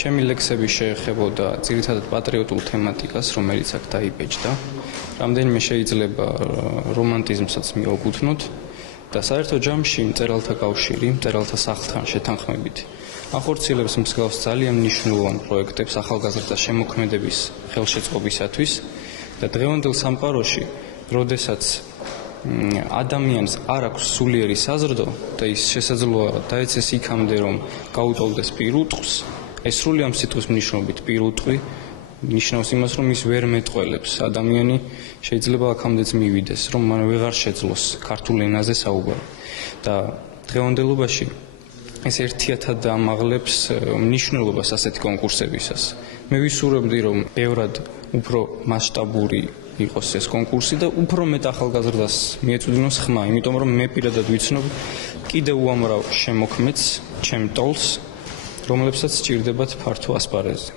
Ჩემი ლექსები შეეხებოდა ძირითადად პატრიოტულ თემატიკას, რომელიც აქ დაიბეჭდა. რამდენიმე შეიძლება რომანტიზმსაც მიოგუთნოთ და საერთო ჯამში მწერალთა კავშირი, მწერალთა სახლთან შეთანხმებით ახორციელებს მსგავს ძალიან მნიშვნელოვან პროექტებს ახალგაზრდა შემოქმედების ხელშეწყობისათვის და დღევანდელ სამყაროში, როდესაც ადამიანს არ აქვს სულიერი საზრდო და ის შესაძლოა დაეცეს იქამდე, რომ გაუტოლდეს პირუტყვს, ეს სრული ამ სიტყვის მნიშვნელობით პირუტყვი ნიშნავს იმას, რომ ის ვერ მეტყველებს. ადამიანი შეიძლება აქამდეც მივიდეს, რომ მან ვეღარ შეძლოს ქართულ ენაზე საუბარი. და დღევანდელობაში ეს ერთიათად ამაღლებს მნიშვნელობას ასეთი კონკურსებისას. მე ვისურვებდი, რომ ბევრად უფრო მასშტაბური იყოს ეს კონკურსი და უფრო მეტ ახალგაზრდას მიეწვდინოს ხმა, იმიტომ რომ მე პირადად ვიცნობ კიდევ უამრავ შემოქმედს, ჩემ ტოლს, რომლებსაც სჭირდებათ ფართო ასპარეზი.